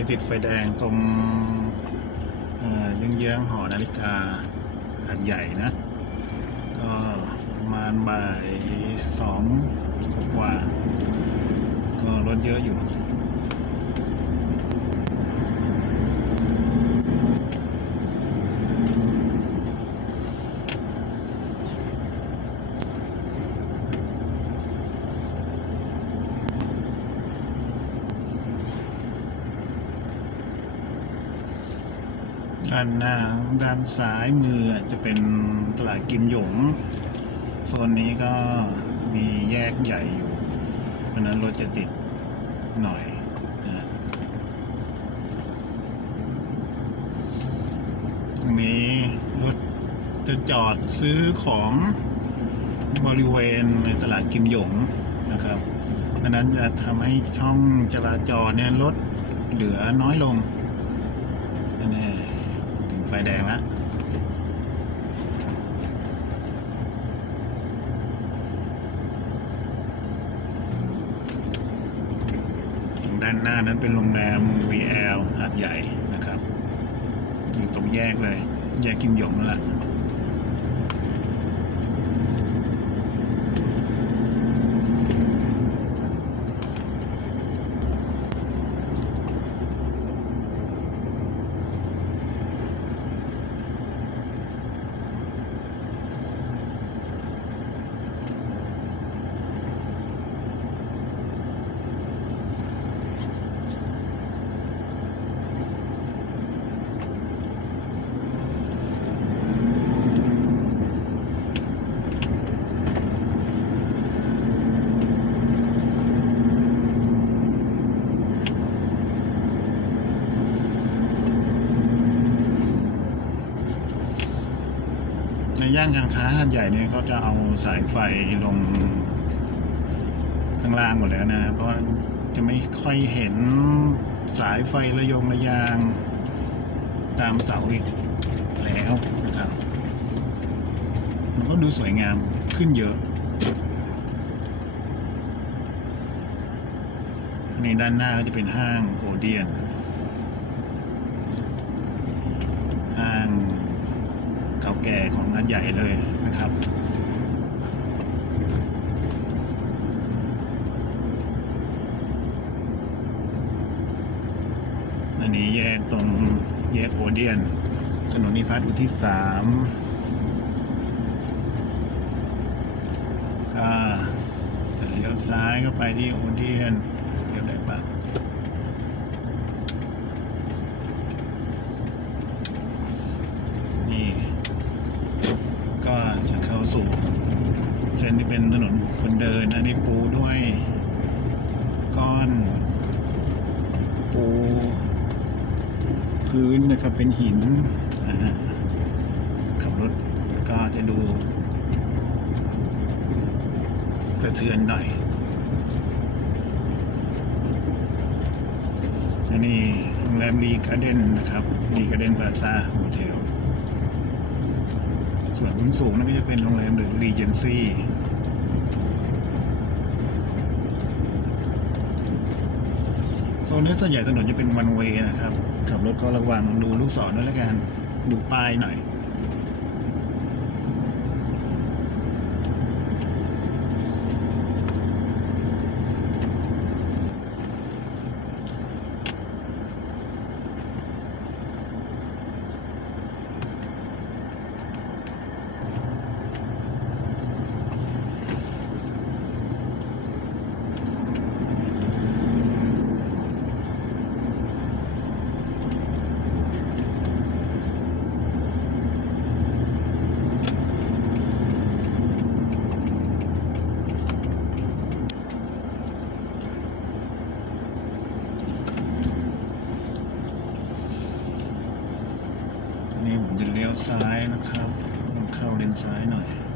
นี้ติดไฟแดงตรงเอ่อเยื้องๆหอนาฬิกาหาดใหญ่นะ ก็ประมาณบ่ายสองกว่า ก็รถเยอะอยู่ ด้านหน้าด้านซ้ายมือจะเป็นตลาดกิมหยงโซนนี้ก็มีแยกใหญ่อยู่เพราะนั้นรถจะติดหน่อยนะตรงนี้รถจะจอดซื้อของบริเวณในตลาดกิมหยงนะครับเพราะนั้นจะทำให้ช่องจราจรเนี่ยลดเหลือน้อยลง ไฟแดงแล้วด้านหน้านั้นเป็นโรงแรม VL หาดใหญ่นะครับ อยู่ตรงแยกเลย แยกกิมหยงนั่นแหละ ในย่านการค้าหาดใหญ่เนี่ยเขาจะเอาสายไฟลงข้างล่างหมดแล้วนะ เพราะจะไม่ค่อยเห็นสายไฟระยงระยางตามเสาอีกแล้วนะครับ มันก็ดูสวยงามขึ้นเยอะอันนี้ด้านหน้าก็จะเป็นห้างโอเดียน ห้างเก่าแก่ข องงานใหญ่เลยนะครับอันนี้แยกตรงแยกโอเดียน ถนนนิพัฒน์อุทิศสามก็จะเลี้ยวซ้ายก็ไปที่โอเดียนเลี้ยวได้ปะนี่ ก็จะเข้า สู่เส้นที่เป็นถนนคนเดินอันนี้ปูด้วยก้อน ปูพื้นนะครับเป็นหินขับรถก็จะดูกระเทือนหน่อยนนี้โรงแรมรีการ์เดนนะครับรีการ์เดนพลาซ่าโฮเทล ส่วนบนสูงนั่นก็จะเป็นโรงแรมหรือรีเจนซี่โซนนี้ส่วนใหญ่ถนนจะเป็นวันเวย์นะครับ ขับรถก็ระวังดูลูกศรด้วยละกัน ดูป้ายหน่อย ลี้ยวซ้ายนะครับต้องเข้าเลนซ้ายหน่อย